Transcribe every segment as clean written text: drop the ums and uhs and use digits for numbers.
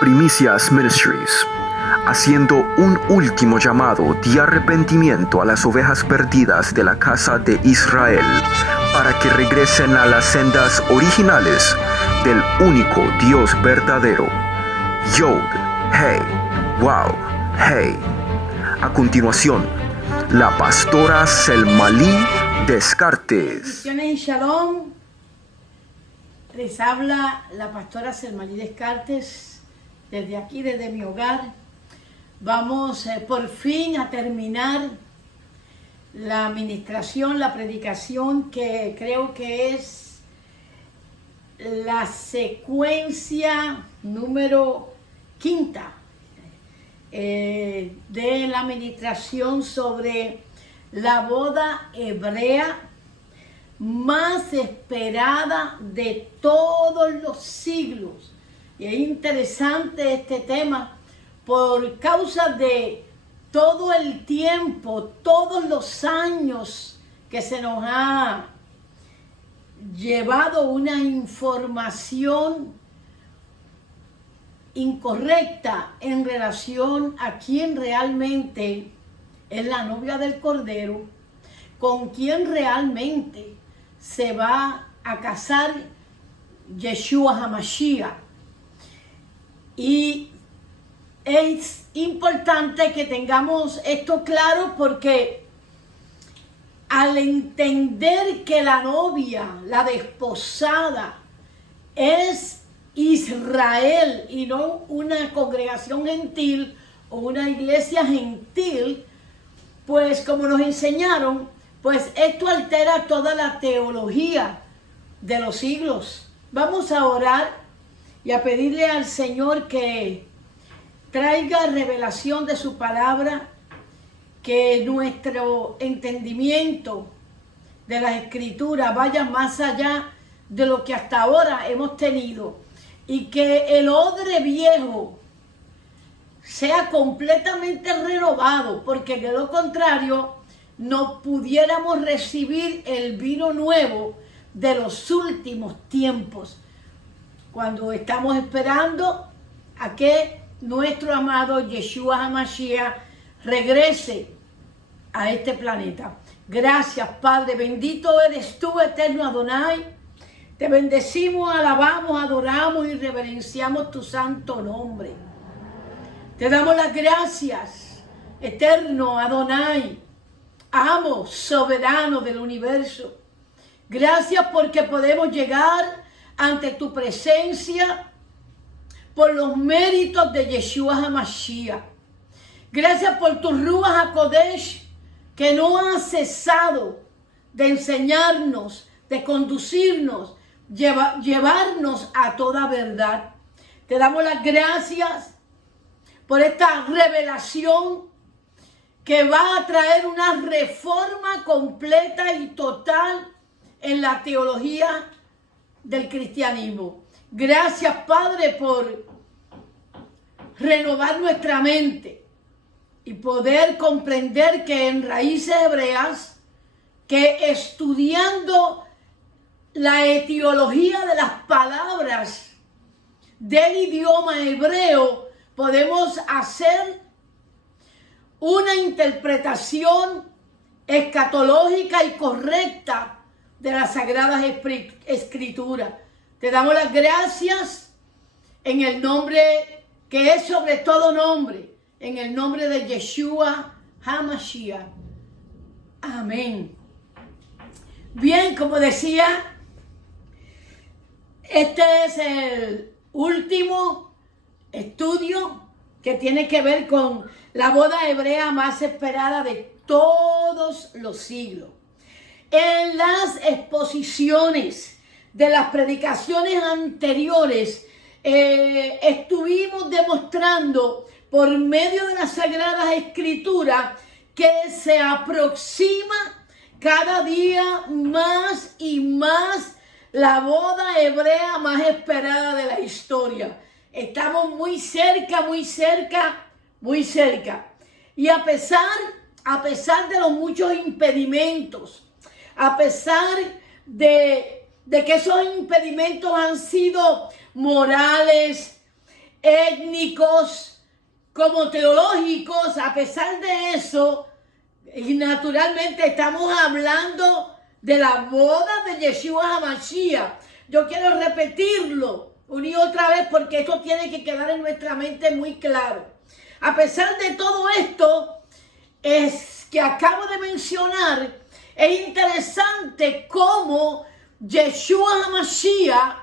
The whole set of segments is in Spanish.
Primicias Ministries, haciendo un último llamado de arrepentimiento a las ovejas perdidas de la casa de Israel, para que regresen a las sendas originales del único Dios verdadero. Yod, Hey, Wow, Hey. A continuación, la pastora Selmalí Descartes. Bendiciones y shalom. Les habla la pastora Selmalí Descartes desde aquí, desde mi hogar. Vamos por fin a terminar la administración, la predicación, que creo que es la secuencia número 5 de la administración sobre la boda hebrea más esperada de todos los siglos. Y es interesante este tema por causa de todo el tiempo, todos los años que se nos ha llevado una información incorrecta en relación a quién realmente es la novia del Cordero, con quién realmente se va a casar Yeshua HaMashiach. Y es importante que tengamos esto claro, porque al entender que la novia, la desposada, es Israel y no una congregación gentil o una iglesia gentil, pues como nos enseñaron, pues esto altera toda la teología de los siglos. Vamos a orar y a pedirle al Señor que traiga revelación de su palabra, que nuestro entendimiento de las Escrituras vaya más allá de lo que hasta ahora hemos tenido, y que el odre viejo sea completamente renovado, porque de lo contrario no pudiéramos recibir el vino nuevo de los últimos tiempos, cuando estamos esperando a que nuestro amado Yeshua HaMashiach regrese a este planeta. Gracias, Padre, bendito eres tú, eterno Adonai. Te bendecimos, alabamos, adoramos y reverenciamos tu santo nombre. Te damos las gracias, eterno Adonai, amo, soberano del universo. Gracias porque podemos llegar ante tu presencia por los méritos de Yeshua HaMashiach. Gracias por tu Ruach HaKodesh, que no ha cesado de enseñarnos, de conducirnos, llevarnos a toda verdad. Te damos las gracias por esta revelación que va a traer una reforma completa y total en la teología del cristianismo. Gracias, Padre, por renovar nuestra mente y poder comprender que en raíces hebreas, que estudiando la etiología de las palabras del idioma hebreo, podemos hacer una interpretación escatológica y correcta de las Sagradas Escrituras. Te damos las gracias en el nombre que es sobre todo nombre, en el nombre de Yeshua HaMashiach. Amén. Bien, como decía, este es el último estudio que tiene que ver con la boda hebrea más esperada de todos los siglos. En las exposiciones de las predicaciones anteriores, estuvimos demostrando por medio de las Sagradas Escrituras que se aproxima cada día más y más la boda hebrea más esperada de la historia. Estamos muy cerca, muy cerca, muy cerca. Y a pesar de los muchos impedimentos, a pesar de que esos impedimentos han sido morales, étnicos como teológicos. A pesar de eso, y naturalmente estamos hablando de la boda de Yeshua HaMashiach. Yo quiero repetirlo una y otra vez porque esto tiene que quedar en nuestra mente muy claro. A pesar de todo esto que acabo de mencionar, es interesante cómo Yeshua HaMashiach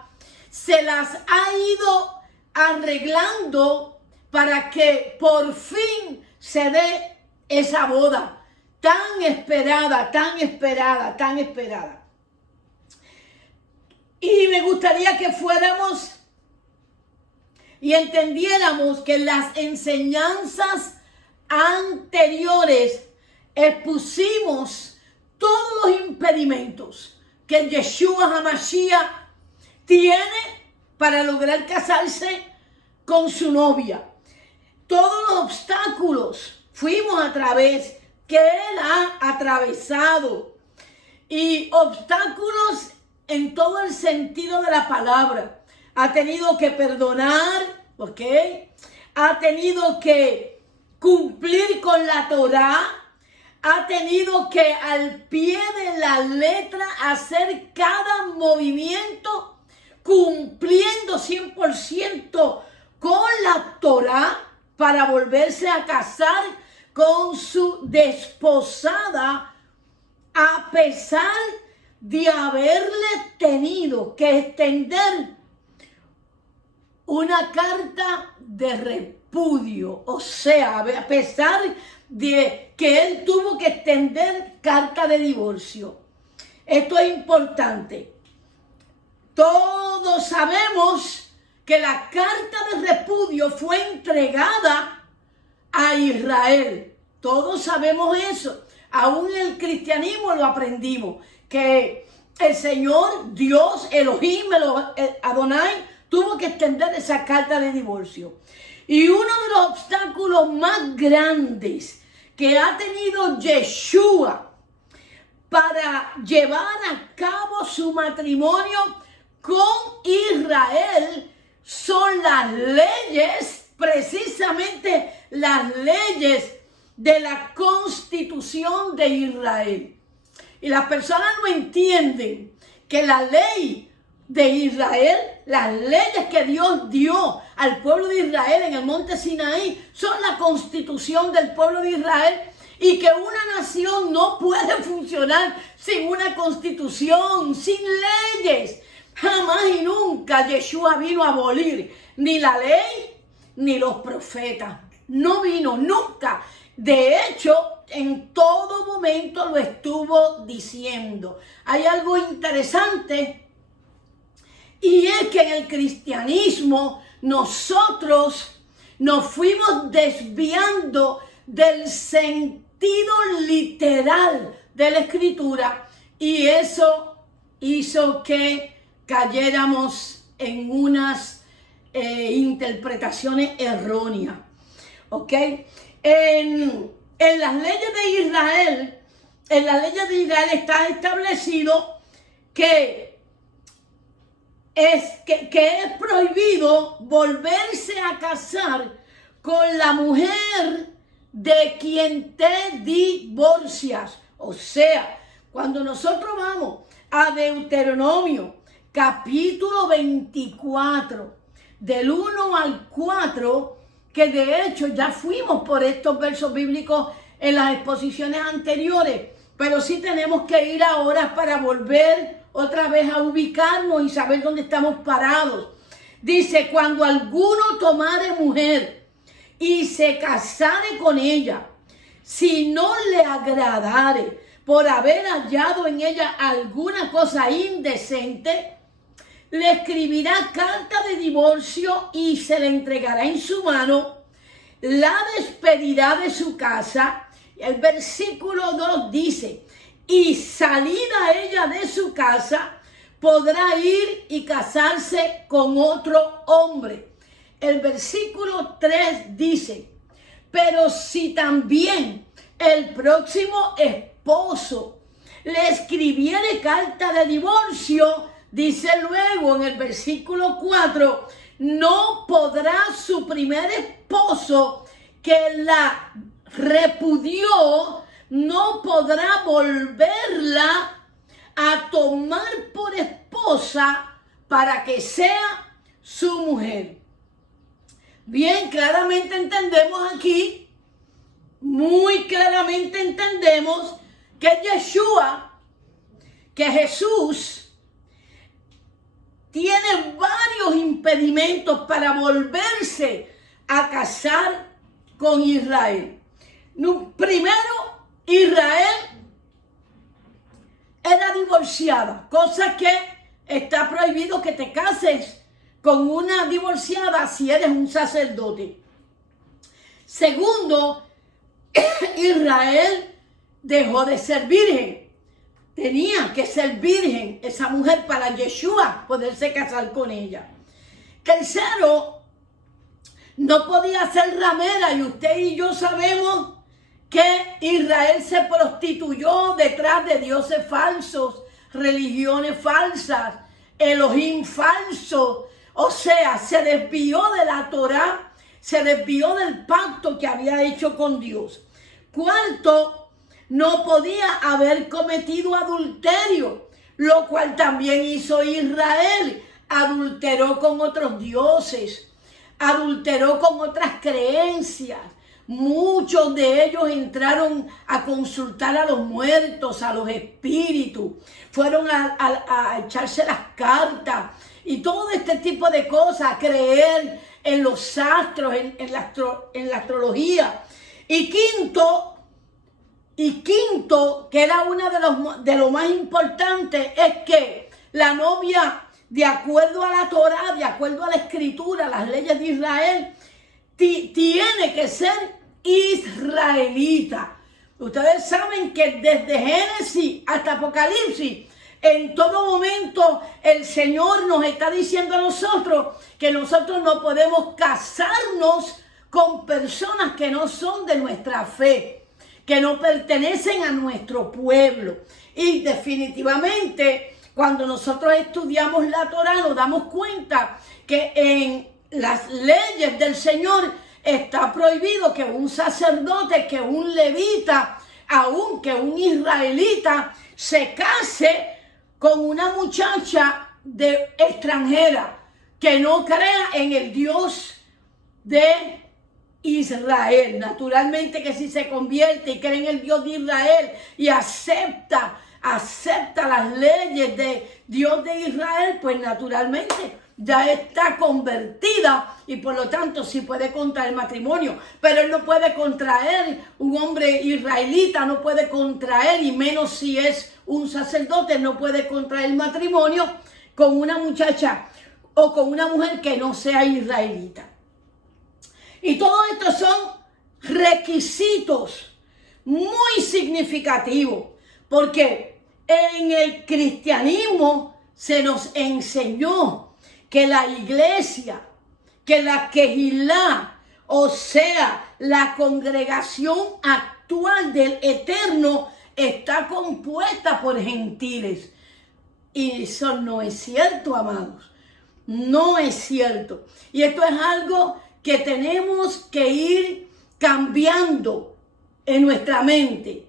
se las ha ido arreglando para que por fin se dé esa boda tan esperada, tan esperada, tan esperada. Y me gustaría que fuéramos y entendiéramos que las enseñanzas anteriores expusimos todos los impedimentos que Yeshua HaMashiach tiene para lograr casarse con su novia. Todos los obstáculos fuimos a través que él ha atravesado, y obstáculos en todo el sentido de la palabra. Ha tenido que perdonar, ¿ok? Ha tenido que cumplir con la Torá, ha tenido que al pie de la letra hacer cada movimiento cumpliendo 100% con la Torá para volverse a casar con su desposada, a pesar de haberle tenido que extender una carta de repudio. O sea, a pesar de que él tuvo que extender carta de divorcio. Esto es importante. Todos sabemos que la carta de repudio fue entregada a Israel. Todos sabemos eso. Aún en el cristianismo lo aprendimos, que el Señor, Dios, Elohim, Adonai, tuvo que extender esa carta de divorcio. Y uno de los obstáculos más grandes que ha tenido Yeshua para llevar a cabo su matrimonio con Israel son las leyes, precisamente las leyes de la Constitución de Israel. Y las personas no entienden que la ley de Israel, las leyes que Dios dio al pueblo de Israel en el monte Sinaí, son la constitución del pueblo de Israel, y que una nación no puede funcionar sin una constitución, sin leyes. Jamás y nunca Yeshua vino a abolir ni la ley ni los profetas. No vino nunca. De hecho, en todo momento lo estuvo diciendo. Hay algo interesante, y es que en el cristianismo nosotros nos fuimos desviando del sentido literal de la escritura, y eso hizo que cayéramos en unas interpretaciones erróneas. ¿Ok? En las leyes de Israel, está establecido que es prohibido volverse a casar con la mujer de quien te divorcias. O sea, cuando nosotros vamos a Deuteronomio capítulo 24, del 1 al 4, que de hecho ya fuimos por estos versos bíblicos en las exposiciones anteriores, pero sí tenemos que ir ahora para volver otra vez a ubicarnos y saber dónde estamos parados. Dice: cuando alguno tomare mujer y se casare con ella, si no le agradare por haber hallado en ella alguna cosa indecente, le escribirá carta de divorcio y se le entregará en su mano, la despedirá de su casa. El versículo 2 dice: y salida ella de su casa, podrá ir y casarse con otro hombre. El versículo 3 dice: pero si también el próximo esposo le escribiere carta de divorcio, dice luego en el versículo 4, no podrá su primer esposo que la repudió, no podrá volverla a tomar por esposa para que sea su mujer. Bien, claramente entendemos aquí, muy claramente entendemos que Yeshua, que Jesús, tiene varios impedimentos para volverse a casar con Israel. Primero, Israel era divorciada, cosa que está prohibido que te cases con una divorciada si eres un sacerdote. Segundo, Israel dejó de ser virgen. Tenía que ser virgen esa mujer para Yeshua poderse casar con ella. Tercero, no podía ser ramera, y usted y yo sabemos que Israel se prostituyó detrás de dioses falsos, religiones falsas, Elohim falso. O sea, se desvió de la Torá, se desvió del pacto que había hecho con Dios. Cuarto, no podía haber cometido adulterio, lo cual también hizo Israel. Adulteró con otros dioses, adulteró con otras creencias. Muchos de ellos entraron a consultar a los muertos, a los espíritus. Fueron a echarse las cartas y todo este tipo de cosas, a creer en los astros, en la astrología. Y quinto, que era una de lo más importante, es que la novia, de acuerdo a la Torá, de acuerdo a la Escritura, las leyes de Israel, tiene que ser israelita. Ustedes saben que desde Génesis hasta Apocalipsis, en todo momento el Señor nos está diciendo a nosotros que nosotros no podemos casarnos con personas que no son de nuestra fe, que no pertenecen a nuestro pueblo. Y definitivamente, cuando nosotros estudiamos la Torá, nos damos cuenta que en las leyes del Señor está prohibido que un sacerdote, que un levita, aun que un israelita se case con una muchacha extranjera que no crea en el Dios de Israel. Naturalmente que si se convierte y cree en el Dios de Israel y acepta las leyes de Dios de Israel, pues naturalmente ya está convertida y por lo tanto sí puede contraer matrimonio. Pero él no puede contraer, un hombre israelita no puede contraer, y menos si es un sacerdote, no puede contraer matrimonio con una muchacha o con una mujer que no sea israelita. Y todo esto son requisitos muy significativos, porque en el cristianismo se nos enseñó que la iglesia, que la Kehilá, o sea, la congregación actual del Eterno, está compuesta por gentiles. Y eso no es cierto, amados. No es cierto. Y esto es algo que tenemos que ir cambiando en nuestra mente.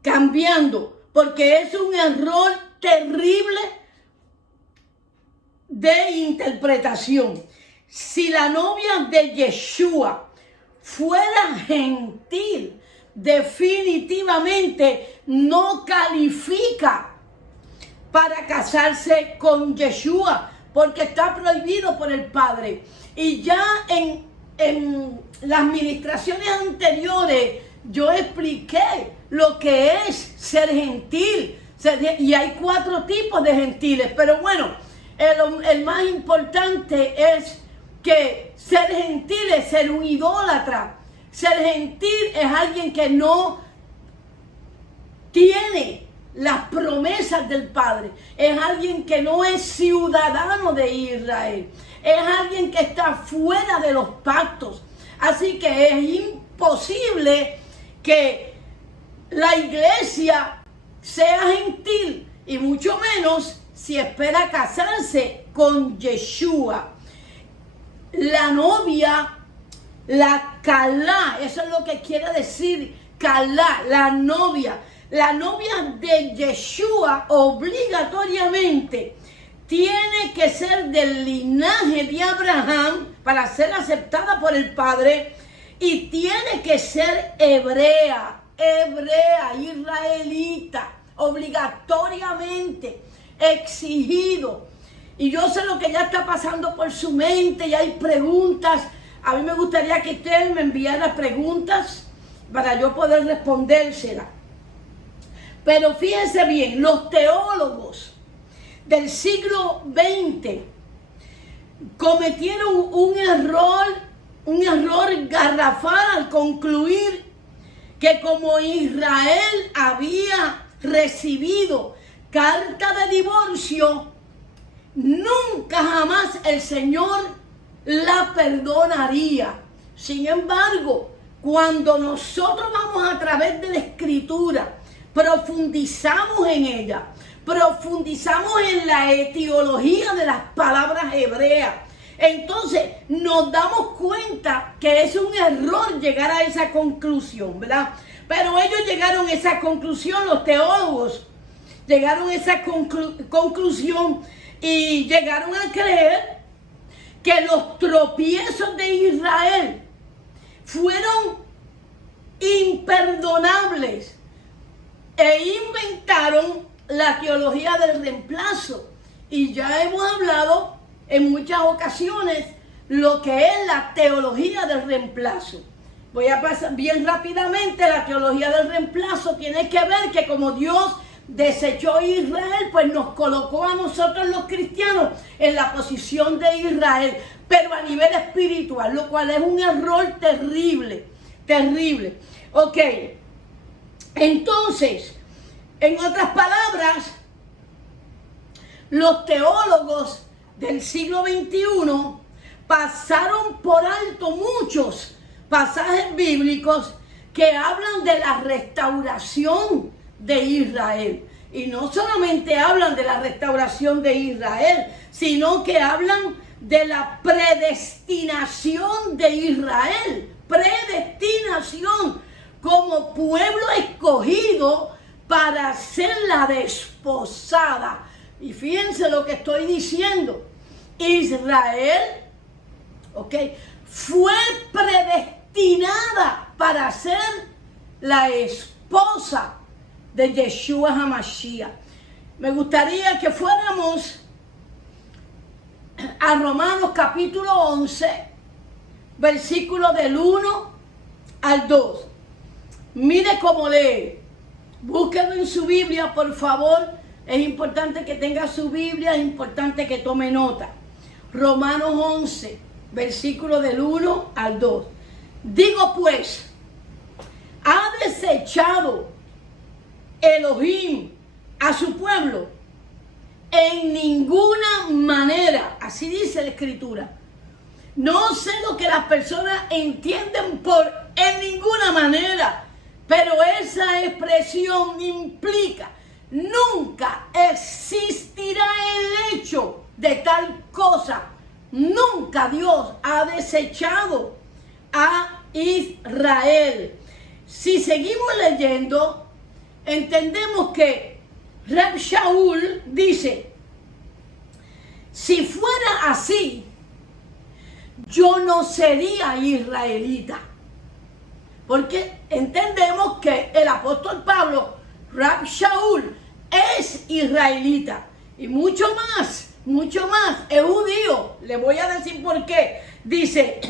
Cambiando. Porque es un error terrible de interpretación. Si la novia de Yeshua fuera gentil, definitivamente no califica para casarse con Yeshua, porque está prohibido por el Padre. Y ya en las administraciones anteriores yo expliqué lo que es ser gentil. Y hay 4 tipos de gentiles, pero bueno, el más importante es que ser gentil es ser un idólatra. Ser gentil es alguien que no tiene las promesas del Padre. Es alguien que no es ciudadano de Israel. Es alguien que está fuera de los pactos. Así que es imposible que la iglesia sea gentil, y mucho menos si espera casarse con Yeshua. la novia, la calá, eso es lo que quiere decir calá, la novia de Yeshua obligatoriamente tiene que ser del linaje de Abraham para ser aceptada por el Padre, y tiene que ser hebrea, israelita, obligatoriamente, exigido. Y yo sé lo que ya está pasando por su mente y hay preguntas. A mí me gustaría que usted me enviara preguntas para yo poder respondérselas. Pero fíjense bien, los teólogos del siglo XX cometieron un error garrafal al concluir que como Israel había recibido carta de divorcio, nunca jamás el Señor la perdonaría. Sin embargo, cuando nosotros vamos a través de la Escritura, profundizamos en ella, profundizamos en la etiología de las palabras hebreas, entonces nos damos cuenta que es un error llegar a esa conclusión, ¿verdad? Pero ellos llegaron a esa conclusión, los teólogos llegaron a esa conclusión y llegaron a creer que los tropiezos de Israel fueron imperdonables e inventaron la teología del reemplazo. Y ya hemos hablado en muchas ocasiones lo que es la teología del reemplazo. Voy a pasar bien rápidamente. La teología del reemplazo tiene que ver que como Dios desechó a Israel, pues nos colocó a nosotros los cristianos en la posición de Israel, pero a nivel espiritual, lo cual es un error terrible, terrible. Ok, entonces, en otras palabras, los teólogos del siglo XXI pasaron por alto muchos pasajes bíblicos que hablan de la restauración de Israel. Y no solamente hablan de la restauración de Israel, sino que hablan de la predestinación de Israel. Predestinación como pueblo escogido para ser la desposada. Y fíjense lo que estoy diciendo. Israel, fue predestinada para ser la esposa de Yeshua HaMashiach. Me gustaría que fuéramos a Romanos capítulo 11, versículo del 1 al 2. Mire cómo lee. Búsquelo en su Biblia, por favor. Es importante que tenga su Biblia, es importante que tome nota. Romanos 11, versículo del 1 al 2. Digo pues, ¿ha desechado Elohim a su pueblo? En ninguna manera. Así dice la Escritura. No sé lo que las personas entienden por en ninguna manera, pero esa expresión implica nunca existirá el hecho de tal cosa. Nunca Dios ha desechado a Israel. Si seguimos leyendo, entendemos que Rab Shaul dice, si fuera así, yo no sería israelita. Porque entendemos que el apóstol Pablo, Rab Shaul, es israelita. Y mucho más, es judío. Le voy a decir por qué. Dice,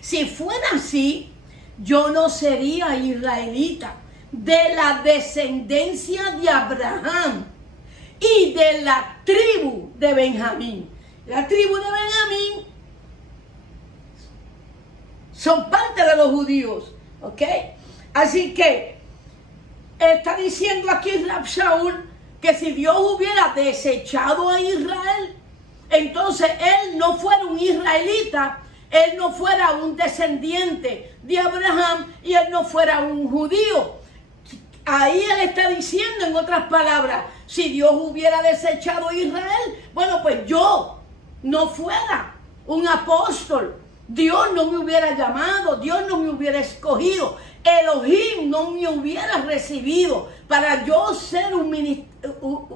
si fuera así, yo no sería israelita, de la descendencia de Abraham y de la tribu de Benjamín. La tribu de Benjamín son parte de los judíos, ¿ok? Así que está diciendo aquí Rab Shaul que si Dios hubiera desechado a Israel, entonces él no fuera un israelita, él no fuera un descendiente de Abraham y él no fuera un judío. Ahí él está diciendo, en otras palabras, si Dios hubiera desechado a Israel, bueno, pues yo no fuera un apóstol Dios no me hubiera llamado, Dios no me hubiera escogido, Elohim no me hubiera recibido para yo ser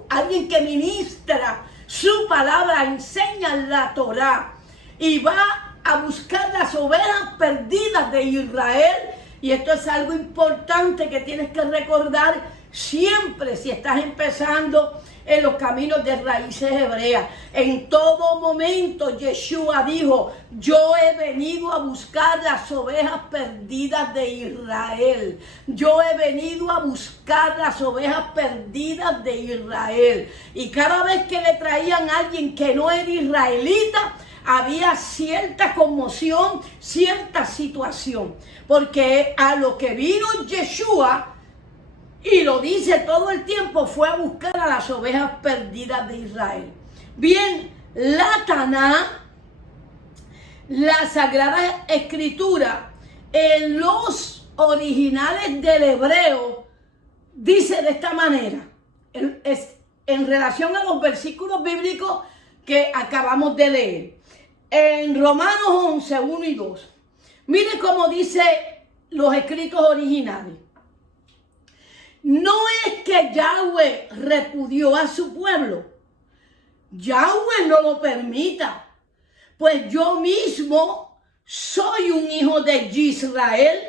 alguien que ministra su palabra, enseña la Torá y va a buscar las ovejas perdidas de Israel. Y esto es algo importante que tienes que recordar siempre si estás empezando en los caminos de raíces hebreas. En todo momento Yeshua dijo: yo he venido a buscar las ovejas perdidas de Israel. Yo he venido a buscar las ovejas perdidas de Israel. Y cada vez que le traían a alguien que no era israelita, había cierta conmoción, cierta situación. Porque a lo que vino Yeshua, y lo dice todo el tiempo, fue a buscar a las ovejas perdidas de Israel. Bien, la Taná, la Sagrada Escritura, en los originales del hebreo, dice de esta manera, en relación a los versículos bíblicos que acabamos de leer. En Romanos 11, 1 y 2. Mire cómo dice los escritos originales. No es que Yahweh repudió a su pueblo. Yahweh no lo permita. Pues yo mismo soy un hijo de Israel,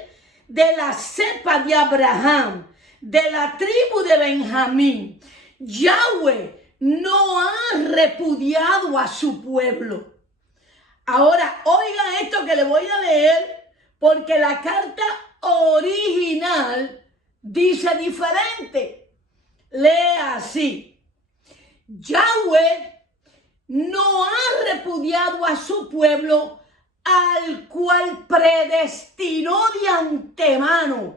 de la cepa de Abraham, de la tribu de Benjamín. Yahweh no ha repudiado a su pueblo. Ahora, oiga esto que le voy a leer, porque la carta original dice diferente. Lea así: Yahweh no ha repudiado a su pueblo, al cual predestinó de antemano.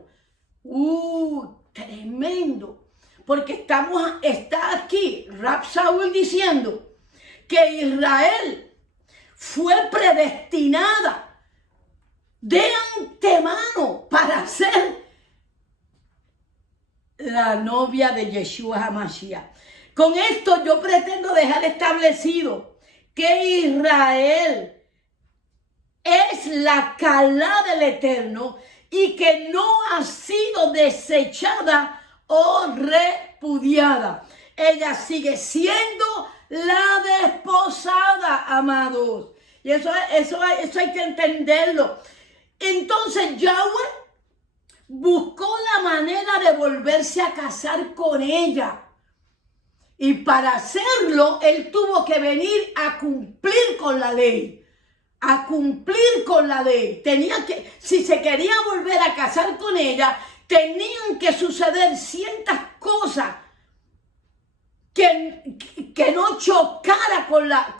Tremendo. Porque está aquí Rab Saúl diciendo que Israel fue predestinada de antemano para ser la novia de Yeshua HaMashiach. Con esto yo pretendo dejar establecido que Israel es la Calá del Eterno y que no ha sido desechada o repudiada. Ella sigue siendo la desposada, amados. Y eso hay que entenderlo. Entonces Yahweh buscó la manera de volverse a casar con ella. Y para hacerlo, él tuvo que venir a cumplir con la ley. A cumplir con la ley. Si se quería volver a casar con ella, tenían que suceder ciertas cosas que no chocara con la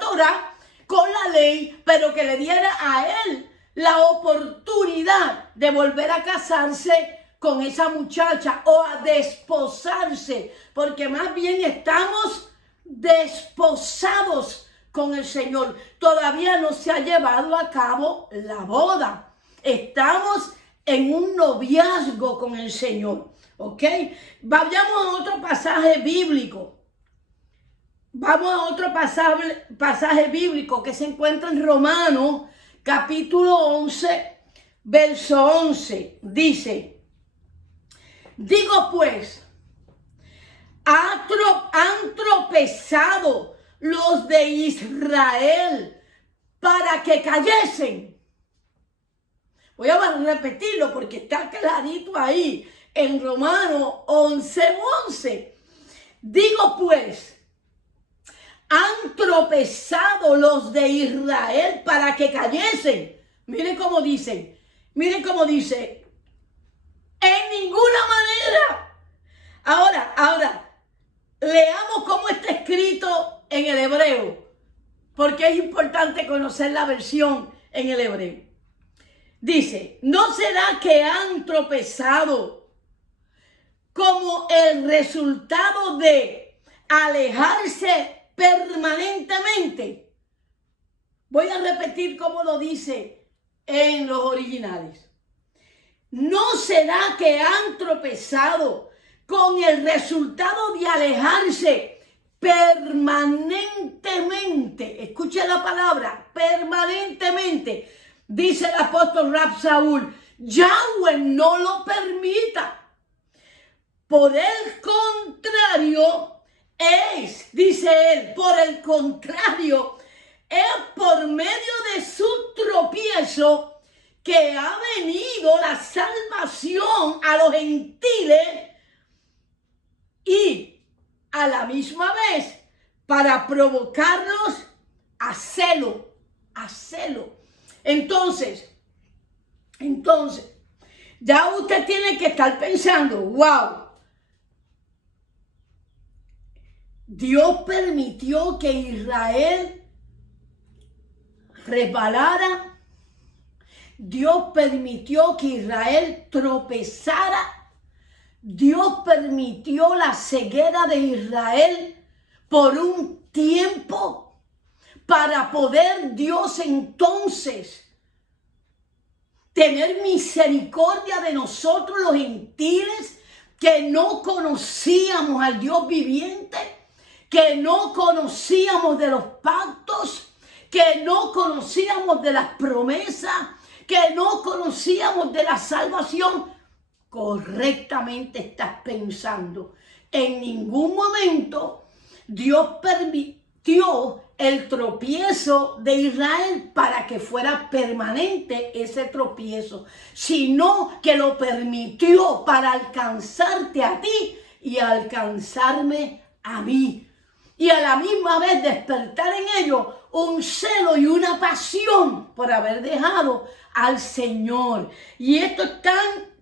Torah, con la ley, pero que le diera a él la oportunidad de volver a casarse con esa muchacha o a desposarse, porque más bien estamos desposados con el Señor. Todavía no se ha llevado a cabo la boda. Estamos en un noviazgo con el Señor. ¿Ok? Vayamos a otro pasaje bíblico. Vamos a otro pasaje bíblico que se encuentra en Romanos, capítulo 11, verso 11. Dice: digo pues, han tropezado los de Israel para que cayesen. Voy a repetirlo porque está clarito ahí en Romanos 11:11. Digo pues, han tropezado los de Israel para que cayesen. Miren cómo dice, en ninguna manera. Ahora, leamos cómo está escrito en el hebreo, porque es importante conocer la versión en el hebreo. Dice: ¿no será que han tropezado como el resultado de alejarse permanentemente? Voy a repetir cómo lo dice en los originales. ¿No será que han tropezado con el resultado de alejarse permanentemente, escuche la palabra, permanentemente, dice el apóstol Rab Saúl, Yahweh no lo permita. Por el contrario, dice él, por el contrario, es por medio de su tropiezo que ha venido la salvación a los gentiles y a la misma vez para provocarlos a celo. Entonces, ya usted tiene que estar pensando, wow, Dios permitió que Israel resbalara. Dios permitió que Israel tropezara. Dios permitió la ceguera de Israel por un tiempo para poder Dios entonces tener misericordia de nosotros los gentiles que no conocíamos al Dios viviente, que no conocíamos de los pactos, que no conocíamos de las promesas, que no conocíamos de la salvación. Correctamente estás pensando. En ningún momento Dios permitió el tropiezo de Israel para que fuera permanente ese tropiezo, sino que lo permitió para alcanzarte a ti y alcanzarme a mí. Y a la misma vez despertar en ellos un celo y una pasión por haber dejado al Señor. Y esto es tan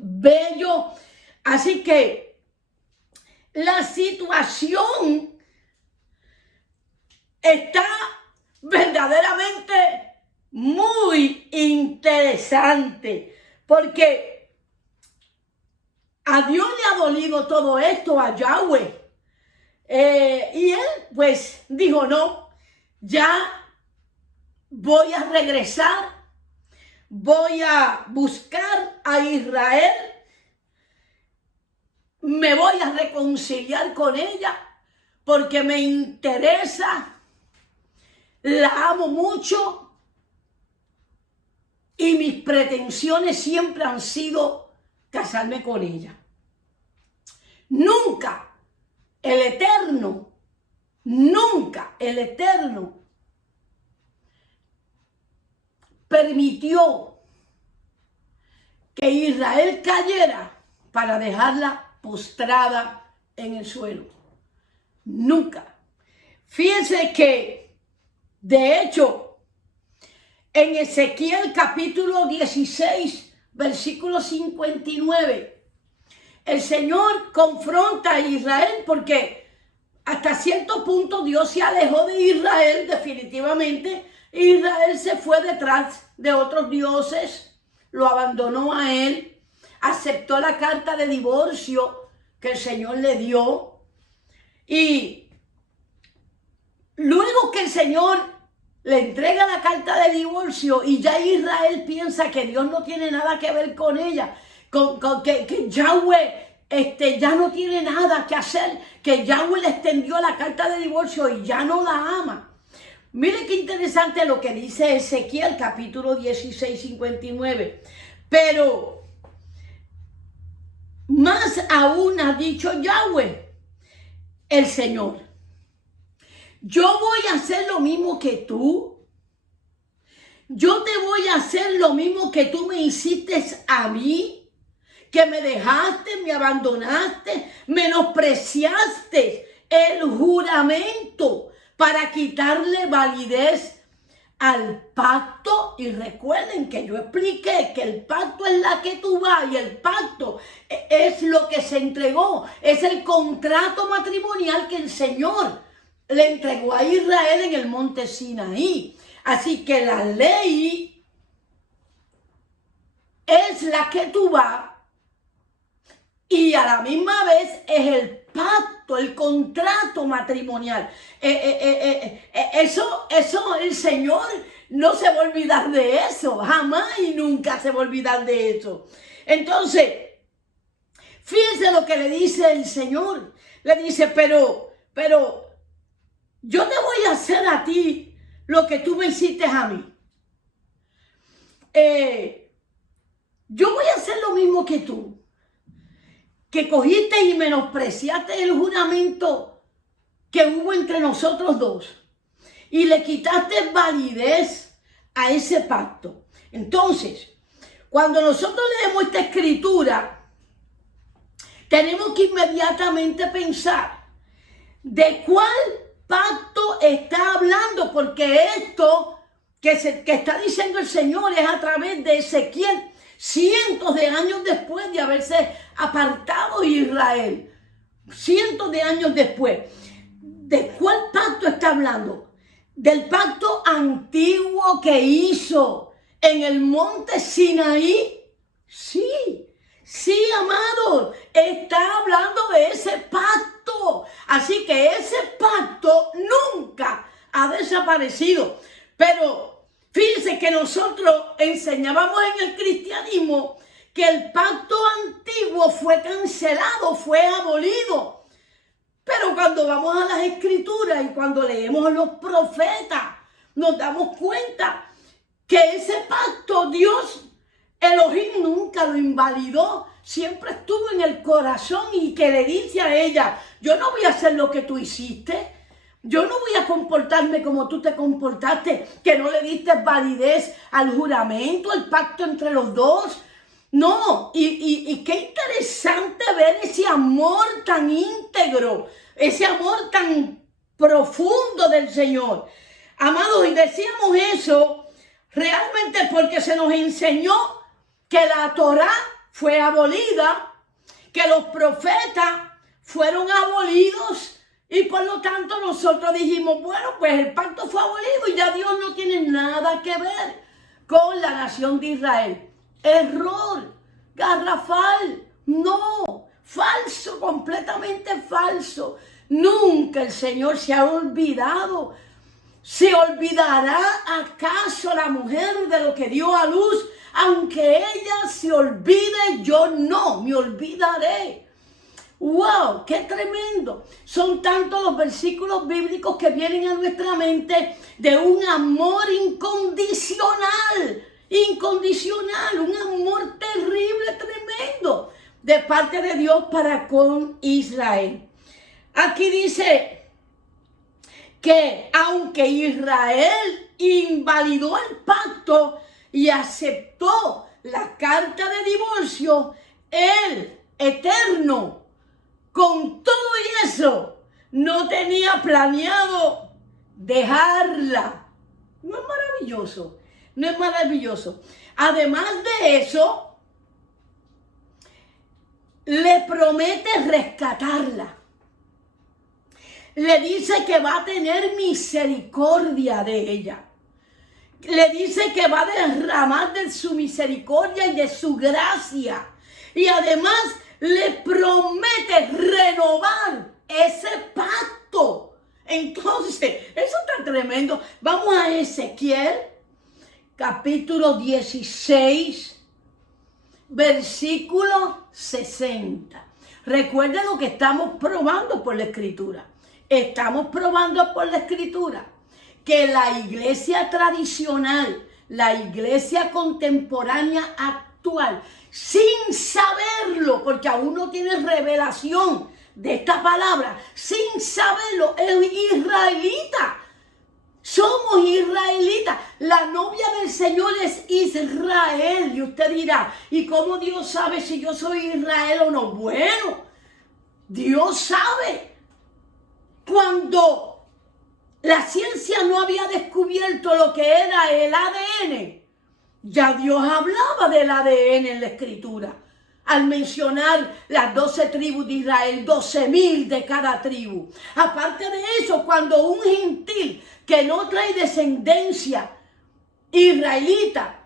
bello. Así que la situación está verdaderamente muy interesante, porque a Dios le ha dolido todo esto, a Yahweh. Y él pues dijo, no, ya voy a regresar, voy a buscar a Israel, me voy a reconciliar con ella porque me interesa, la amo mucho y mis pretensiones siempre han sido casarme con ella. Nunca el Eterno permitió que Israel cayera para dejarla postrada en el suelo. Nunca. Fíjense que, de hecho, en Ezequiel capítulo 16, versículo 59, el Señor confronta a Israel porque hasta cierto punto Dios se alejó de Israel definitivamente. Israel se fue detrás de otros dioses, lo abandonó a él, aceptó la carta de divorcio que el Señor le dio. Y luego que el Señor le entrega la carta de divorcio y ya Israel piensa que Dios no tiene nada que ver con ella, que Yahweh ya no tiene nada que hacer, que Yahweh le extendió la carta de divorcio y ya no la ama. Mire qué interesante lo que dice Ezequiel capítulo 16, 59. Pero más aún ha dicho Yahweh, el Señor, yo voy a hacer lo mismo que tú. Yo te voy a hacer lo mismo que tú me hiciste a mí, que me dejaste, me abandonaste, menospreciaste el juramento para quitarle validez al pacto. Y recuerden que yo expliqué que el pacto es la que tú vas, y el pacto es lo que se entregó, es el contrato matrimonial que el Señor le entregó a Israel en el monte Sinaí. Así que la ley es la que tú vas y a la misma vez es el pacto, el contrato matrimonial. Eso el Señor no se va a olvidar de eso, jamás y nunca se va a olvidar de eso. Entonces, fíjense lo que le dice el Señor. Le dice, pero pero yo te voy a hacer a ti lo que tú me hiciste a mí. Yo voy a hacer lo mismo que tú, que cogiste y menospreciaste el juramento que hubo entre nosotros dos y le quitaste validez a ese pacto. Entonces, cuando nosotros leemos esta escritura, tenemos que inmediatamente pensar de cuál pacto está hablando, porque esto que está diciendo el Señor es a través de Ezequiel, cientos de años después de haberse apartado Israel, cientos de años después. ¿De cuál pacto está hablando? Del pacto antiguo que hizo en el monte Sinaí. Sí, amado, está hablando de ese pacto. Así que ese pacto nunca ha desaparecido. Pero fíjense que nosotros enseñábamos en el cristianismo que el pacto antiguo fue cancelado, fue abolido. Pero cuando vamos a las escrituras y cuando leemos a los profetas, nos damos cuenta que ese pacto Dios, Elohim, nunca lo invalidó. Siempre estuvo en el corazón y que le dice a ella: yo no voy a hacer lo que tú hiciste. Yo no voy a comportarme como tú te comportaste, que no le diste validez al juramento, al pacto entre los dos. No, y qué interesante ver ese amor tan íntegro, ese amor tan profundo del Señor. Amados, y decíamos eso realmente porque se nos enseñó que la Torá fue abolida, que los profetas fueron abolidos. Y por lo tanto nosotros dijimos, bueno, pues el pacto fue abolido y ya Dios no tiene nada que ver con la nación de Israel. Error, garrafal, no, falso, completamente falso. Nunca el Señor se ha olvidado. ¿Se olvidará acaso la mujer de lo que dio a luz? Aunque ella se olvide, yo no me olvidaré. ¡Wow! ¡Qué tremendo! Son tantos los versículos bíblicos que vienen a nuestra mente de un amor incondicional, un amor terrible, tremendo, de parte de Dios para con Israel. Aquí dice que aunque Israel invalidó el pacto y aceptó la carta de divorcio, el Eterno, con todo y eso, no tenía planeado dejarla. ¿No es maravilloso? No es maravilloso. Además de eso, le promete rescatarla. Le dice que va a tener misericordia de ella. Le dice que va a derramar de su misericordia y de su gracia. Y además le promete renovar ese pacto. Entonces, eso está tremendo. Vamos a Ezequiel, capítulo 16, versículo 60. Recuerden lo que estamos probando por la Escritura. Estamos probando por la Escritura que la iglesia tradicional, la iglesia contemporánea actual, sin saberlo, porque aún no tiene revelación de esta palabra, sin saberlo, es israelita. Somos israelitas. La novia del Señor es Israel. Y usted dirá, ¿y cómo Dios sabe si yo soy Israel o no? Bueno, Dios sabe. Cuando la ciencia no había descubierto lo que era el ADN, ya Dios hablaba del ADN en la Escritura. Al mencionar las 12 tribus de Israel, 12,000 de cada tribu. Aparte de eso, cuando un gentil que no trae descendencia israelita,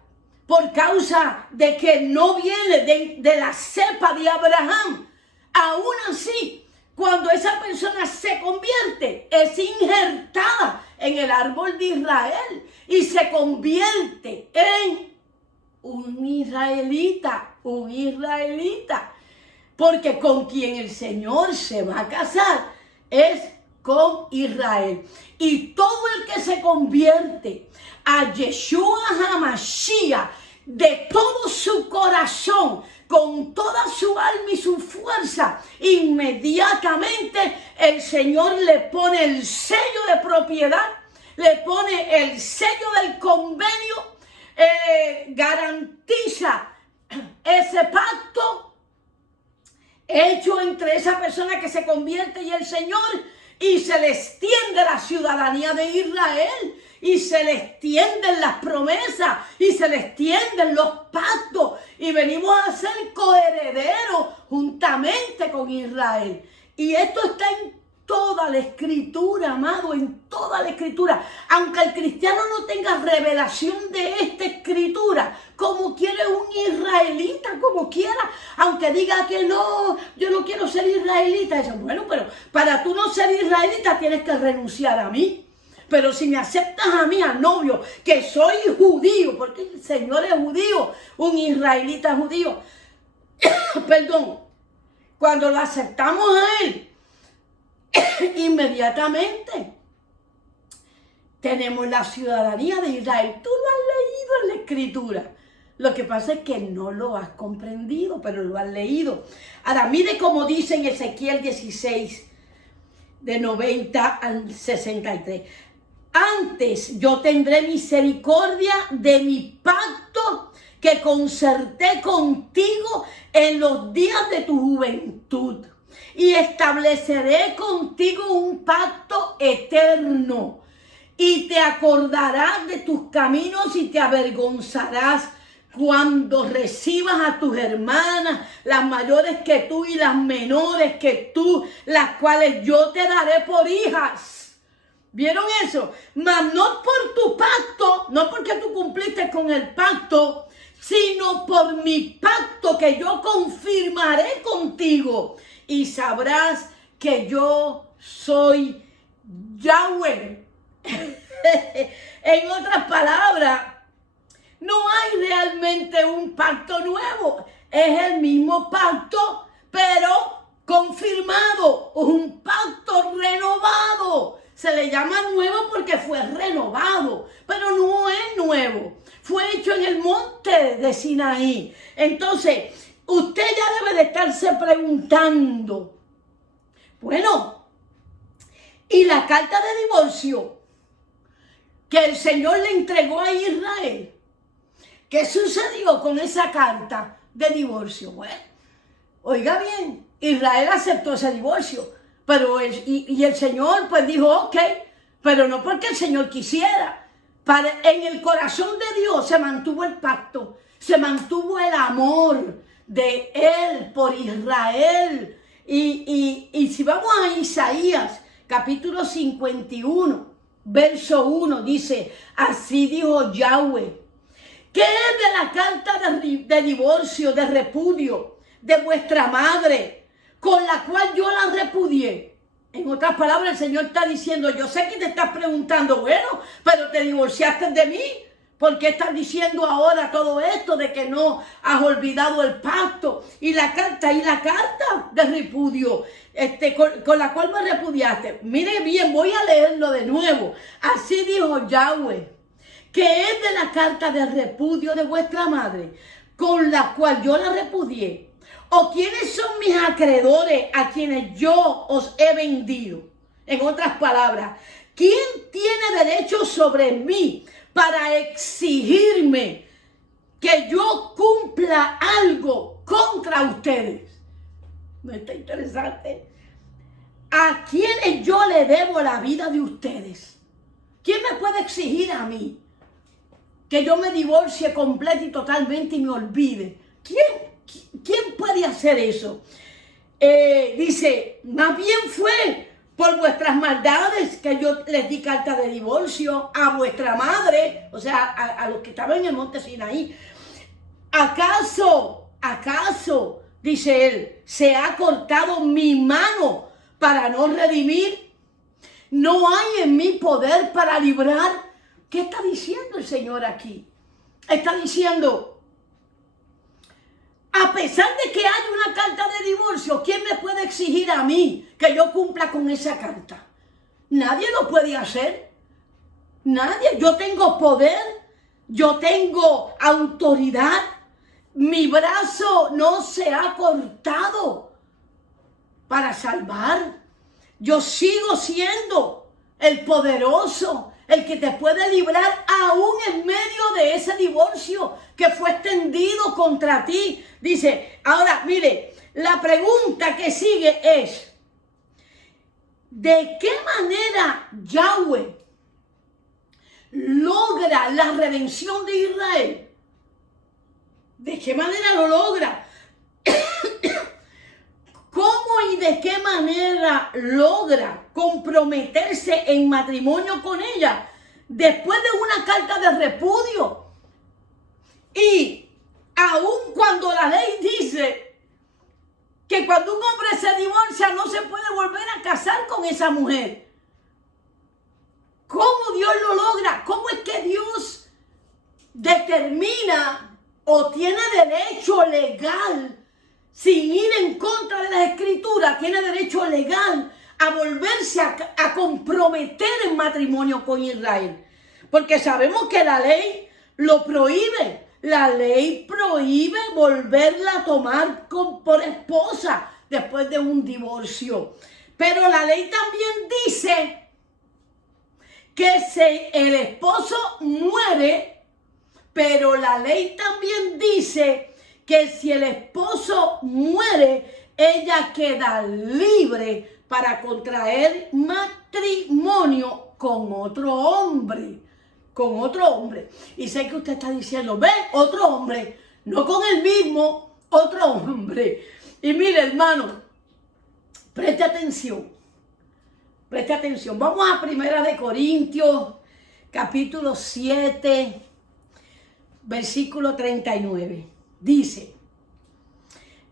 por causa de que no viene de la cepa de Abraham, aún así, cuando esa persona se convierte, es injertada en el árbol de Israel y se convierte en un israelita, porque con quien el Señor se va a casar es con Israel. Y todo el que se convierte a Yeshua HaMashiach de todo su corazón, con toda su alma y su fuerza, inmediatamente el Señor le pone el sello de propiedad, le pone el sello del convenio, garantiza ese pacto hecho entre esa persona que se convierte y el Señor, y se le extiende la ciudadanía de Israel, y se le extienden las promesas, y se le extienden los pactos, y venimos a ser coherederos juntamente con Israel. Y esto está en toda la escritura, amado, en toda la escritura. Aunque el cristiano no tenga revelación de esta escritura, como quiere un israelita, como quiera, aunque diga que no, yo no quiero ser israelita, dicen, bueno, pero para tú no ser israelita tienes que renunciar a mí. Pero si me aceptas a mí, al novio, que soy judío, porque el Señor es judío, un israelita judío, perdón, cuando lo aceptamos a él, inmediatamente tenemos la ciudadanía de Israel. Tú lo has leído en la escritura. Lo que pasa es que no lo has comprendido, pero lo has leído. Ahora, mire cómo dice en Ezequiel 16, de 90 al 63. Antes yo tendré misericordia de mi pacto que concerté contigo en los días de tu juventud, y estableceré contigo un pacto eterno, y te acordarás de tus caminos y te avergonzarás cuando recibas a tus hermanas, las mayores que tú y las menores que tú, las cuales yo te daré por hijas. ¿Vieron eso? Mas no por tu pacto, no porque tú cumpliste con el pacto, sino por mi pacto que yo confirmaré contigo. Y sabrás que yo soy Yahweh. En otras palabras, no hay realmente un pacto nuevo. Es el mismo pacto, pero confirmado. Un pacto renovado. Se le llama nuevo porque fue renovado, pero no es nuevo. Fue hecho en el monte de Sinaí. Entonces, usted ya debe de estarse preguntando, bueno, ¿y la carta de divorcio que el Señor le entregó a Israel? ¿Qué sucedió con esa carta de divorcio? Bueno, oiga bien, Israel aceptó ese divorcio. Pero el Señor pues dijo, ok, pero no porque el Señor quisiera. En el corazón de Dios se mantuvo el pacto, se mantuvo el amor de Él por Israel. Y si vamos a Isaías, capítulo 51, verso 1, dice, así dijo Yahweh, ¿qué es de la carta de divorcio, de repudio de vuestra madre, con la cual yo la repudié? En otras palabras, el Señor está diciendo, yo sé que te estás preguntando, bueno, pero te divorciaste de mí. ¿Por qué estás diciendo ahora todo esto de que no has olvidado el pacto? Y la carta de repudio, con la cual me repudiaste. Mire bien, voy a leerlo de nuevo. Así dijo Yahweh, que es de la carta de repudio de vuestra madre, con la cual yo la repudié. ¿O quiénes son mis acreedores a quienes yo os he vendido? En otras palabras, ¿quién tiene derecho sobre mí para exigirme que yo cumpla algo contra ustedes? ¿No está interesante? ¿A quiénes yo le debo la vida de ustedes? ¿Quién me puede exigir a mí que yo me divorcie completo y totalmente y me olvide? ¿Quién puede hacer eso? Dice, más bien fue por vuestras maldades que yo les di carta de divorcio a vuestra madre, o sea, a los que estaban en el monte Sinaí. ¿Acaso, dice él, se ha cortado mi mano para no redimir? ¿No hay en mi poder para librar? ¿Qué está diciendo el Señor aquí? Está diciendo, a pesar de que hay una carta de divorcio, ¿quién me puede exigir a mí que yo cumpla con esa carta? Nadie lo puede hacer. Nadie. Yo tengo poder, yo tengo autoridad. Mi brazo no se ha cortado para salvar. Yo sigo siendo el poderoso, el que te puede librar aún en medio de ese divorcio que fue extendido contra ti. Dice, ahora mire, la pregunta que sigue es, ¿de qué manera Yahweh logra la redención de Israel? ¿De qué manera lo logra? ¿Cómo y de qué manera logra comprometerse en matrimonio con ella después de una carta de repudio? Y aun cuando la ley dice que cuando un hombre se divorcia no se puede volver a casar con esa mujer. ¿Cómo Dios lo logra? ¿Cómo es que Dios determina o tiene derecho legal, sin ir en contra de las escrituras, tiene derecho legal a volverse a comprometer en matrimonio con Israel? Porque sabemos que la ley lo prohíbe. La ley prohíbe volverla a tomar por esposa después de un divorcio. Pero la ley también dice que si el esposo muere, pero la ley también dice que si el esposo muere, ella queda libre para contraer matrimonio con otro hombre. Con otro hombre. Y sé que usted está diciendo, ve, otro hombre, no con el mismo, otro hombre. Y mire, hermano, preste atención. Preste atención. Vamos a 1 Corintios, capítulo 7, versículo 39. Dice,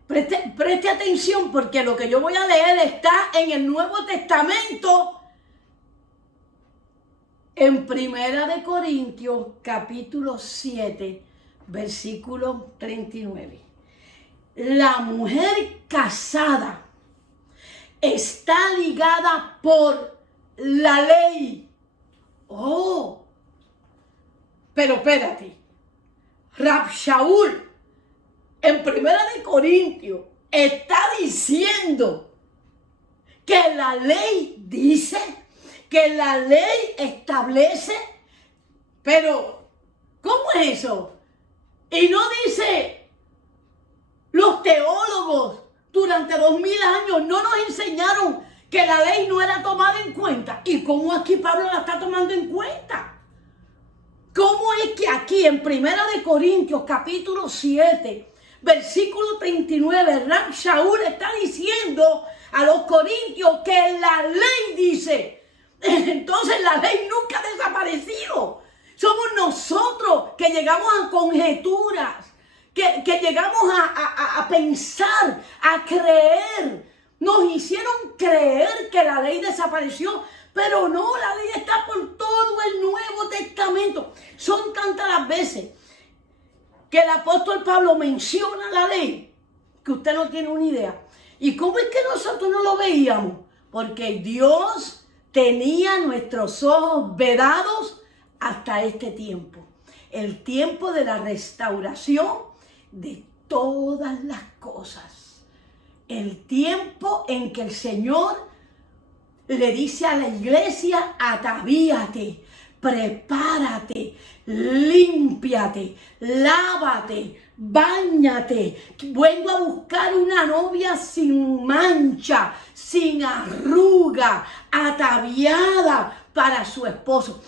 preste atención porque lo que yo voy a leer está en el Nuevo Testamento. En 1 Corintios, capítulo 7, versículo 39. La mujer casada está ligada por la ley. Oh, pero espérate. Rab Shaul, en 1 Corintios, está diciendo que la ley dice, que la ley establece, pero ¿cómo es eso? Y no dice, los teólogos durante 2000 años no nos enseñaron que la ley no era tomada en cuenta. ¿Y cómo aquí Pablo la está tomando en cuenta? ¿Cómo es que aquí en 1 Corintios capítulo 7, versículo 39, Rab Shaul está diciendo a los corintios que la ley dice? Entonces la ley nunca ha desaparecido. Somos nosotros que llegamos a conjeturas, que llegamos a pensar, a creer. Nos hicieron creer que la ley desapareció, pero no, la ley está por todo el Nuevo Testamento. Son tantas las veces que el apóstol Pablo menciona la ley que usted no tiene una idea. ¿Y cómo es que nosotros no lo veíamos? Porque Dios tenía nuestros ojos vedados hasta este tiempo. El tiempo de la restauración de todas las cosas. El tiempo en que el Señor le dice a la iglesia, atavíate, prepárate, límpiate, lávate, báñate. Vengo a buscar una novia sin mancha, sin arruga, ataviada para su esposo.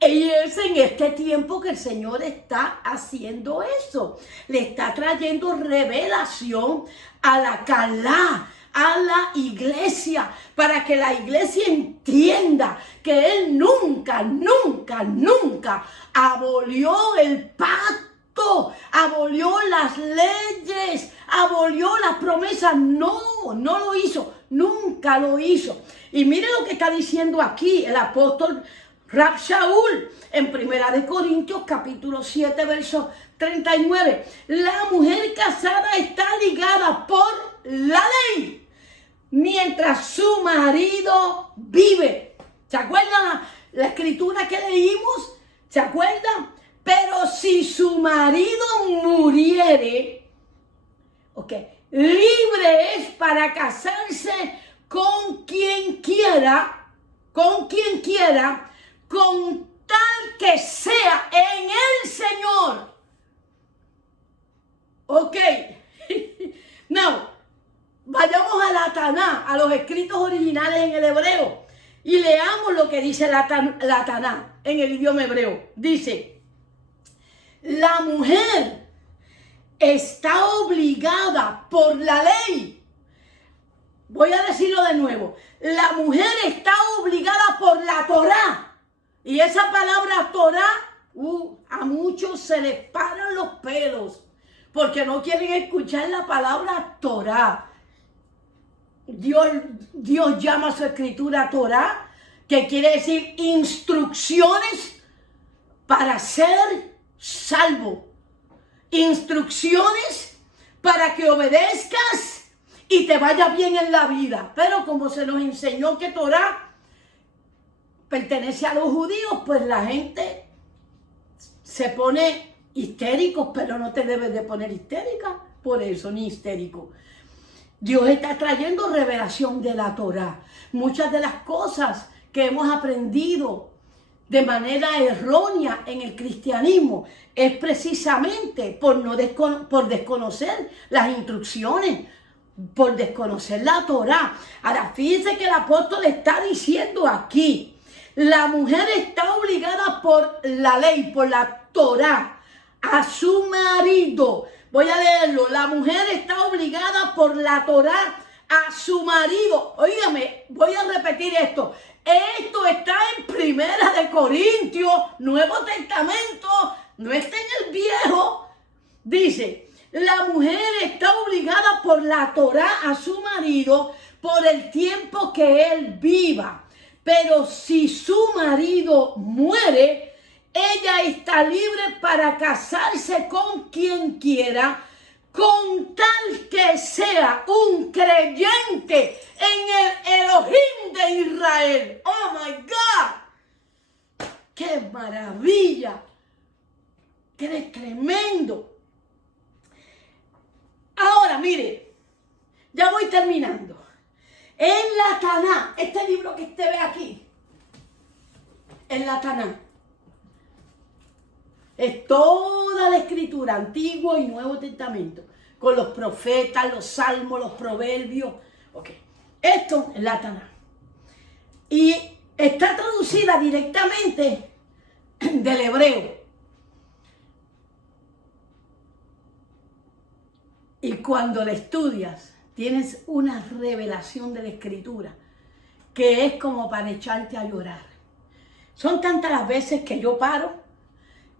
Y es en este tiempo que el Señor está haciendo eso. Le está trayendo revelación a la Calá, a la iglesia, para que la iglesia entienda que Él nunca, nunca, nunca abolió el pacto, abolió las leyes, abolió las promesas. No, no lo hizo, nunca lo hizo. Y mire lo que está diciendo aquí el apóstol Rab Shaul en 1 Corintios capítulo 7 verso 39. La mujer casada está ligada por la ley mientras su marido vive. ¿Se acuerdan la escritura que leímos? ¿Se acuerdan? Pero si su marido muriere, ok, libre es para casarse con quien quiera, con tal que sea en el Señor. Ok. Now, vayamos a la Taná, a los escritos originales en el hebreo, y leamos lo que dice la Taná en el idioma hebreo. Dice, la mujer está obligada por la ley. Voy a decirlo de nuevo. La mujer está obligada por la Torá. Y esa palabra Torá, a muchos se les paran los pelos porque no quieren escuchar la palabra Torá. Dios llama a su escritura Torá, que quiere decir instrucciones para ser salvo. Instrucciones para que obedezcas y te vaya bien en la vida. Pero como se nos enseñó que Torá pertenece a los judíos, pues la gente se pone histéricos, pero no te debes de poner histérica por eso, ni histérico. Dios está trayendo revelación de la Torá. Muchas de las cosas que hemos aprendido de manera errónea en el cristianismo es precisamente por desconocer las instrucciones, por desconocer la Torá. Ahora, fíjense que el apóstol está diciendo aquí, la mujer está obligada por la ley, por la Torá, a su marido. Voy a leerlo. La mujer está obligada por la Torá a su marido. Óigame, voy a repetir esto. Esto está en Primera de Corintios, Nuevo Testamento, no está en el Viejo. Dice, la mujer está obligada por la Torá a su marido por el tiempo que él viva. Pero si su marido muere, ella está libre para casarse con quien quiera, con tal que sea un creyente en el Elohim de Israel. ¡Oh, my God! ¡Qué maravilla! ¡Qué tremendo! Ahora, mire, ya voy terminando. En la Taná, este libro que usted ve aquí, en la Taná, es toda la escritura, Antiguo y Nuevo Testamento, con los profetas, los salmos, los proverbios. Ok, esto es la Taná. Y está traducida directamente del hebreo. Y cuando la estudias, tienes una revelación de la escritura que es como para echarte a llorar. Son tantas las veces que yo paro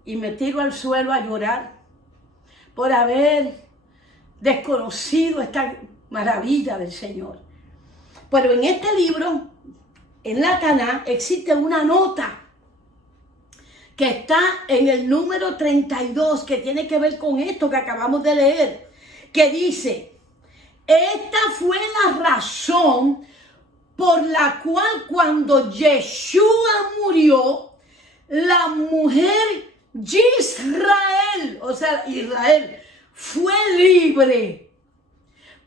y me tiro al suelo a llorar por haber desconocido esta maravilla del Señor. Pero en este libro, en la Taná, existe una nota que está en el número 32, que tiene que ver con esto que acabamos de leer, que dice: esta fue la razón por la cual cuando Yeshua murió, la mujer de Israel, o sea, Israel, fue libre.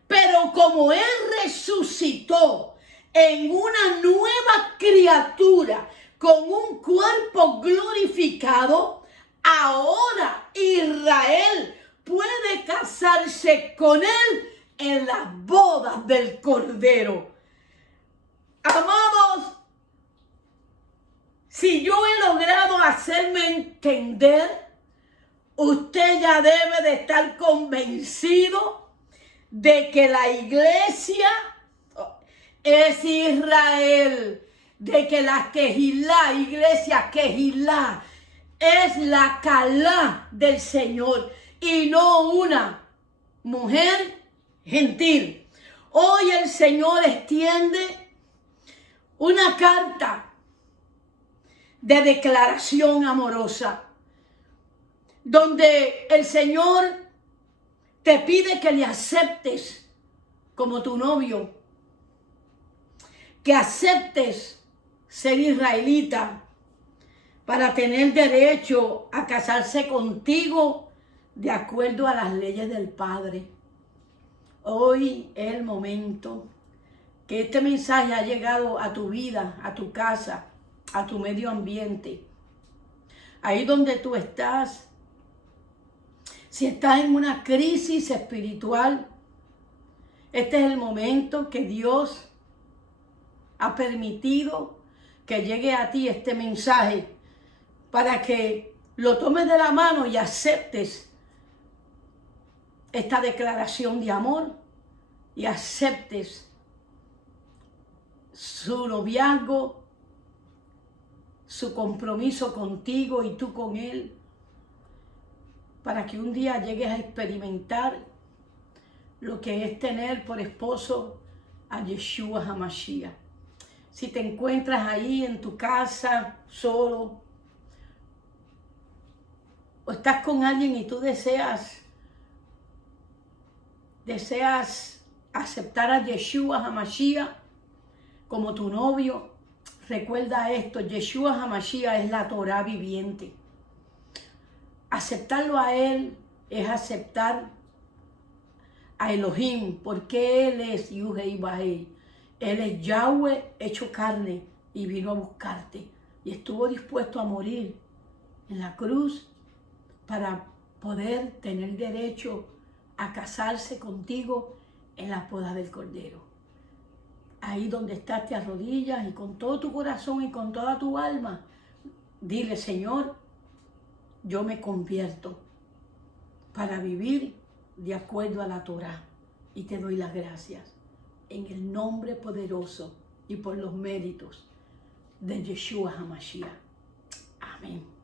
Pero como él resucitó en una nueva criatura con un cuerpo glorificado, ahora Israel puede casarse con él en las bodas del Cordero. Amados, si yo he logrado hacerme entender, usted ya debe de estar convencido de que la iglesia es Israel, de que la Kehilá, iglesia Kehilá, es la Calá del Señor y no una mujer gentil. Hoy el Señor extiende una carta de declaración amorosa, donde el Señor te pide que le aceptes como tu novio, que aceptes ser israelita para tener derecho a casarse contigo de acuerdo a las leyes del Padre. Hoy es el momento que este mensaje ha llegado a tu vida, a tu casa, a tu medio ambiente. Ahí donde tú estás, si estás en una crisis espiritual, este es el momento que Dios ha permitido que llegue a ti este mensaje para que lo tomes de la mano y aceptes esta declaración de amor y aceptes su noviazgo, su compromiso contigo y tú con él, para que un día llegues a experimentar lo que es tener por esposo a Yeshua HaMashiach. Si te encuentras ahí en tu casa solo, o estás con alguien y tú deseas aceptar a Yeshua HaMashiach como tu novio, recuerda esto: Yeshua HaMashiach es la Torah viviente. Aceptarlo a él es aceptar a Elohim, porque él es Yuhei Bahei. Él es Yahweh hecho carne y vino a buscarte y estuvo dispuesto a morir en la cruz para poder tener derecho a casarse contigo en la boda del Cordero. Ahí donde estás, te arrodillas y con todo tu corazón y con toda tu alma, dile: Señor, yo me convierto para vivir de acuerdo a la Torah y te doy las gracias en el nombre poderoso y por los méritos de Yeshua HaMashiach. Amén.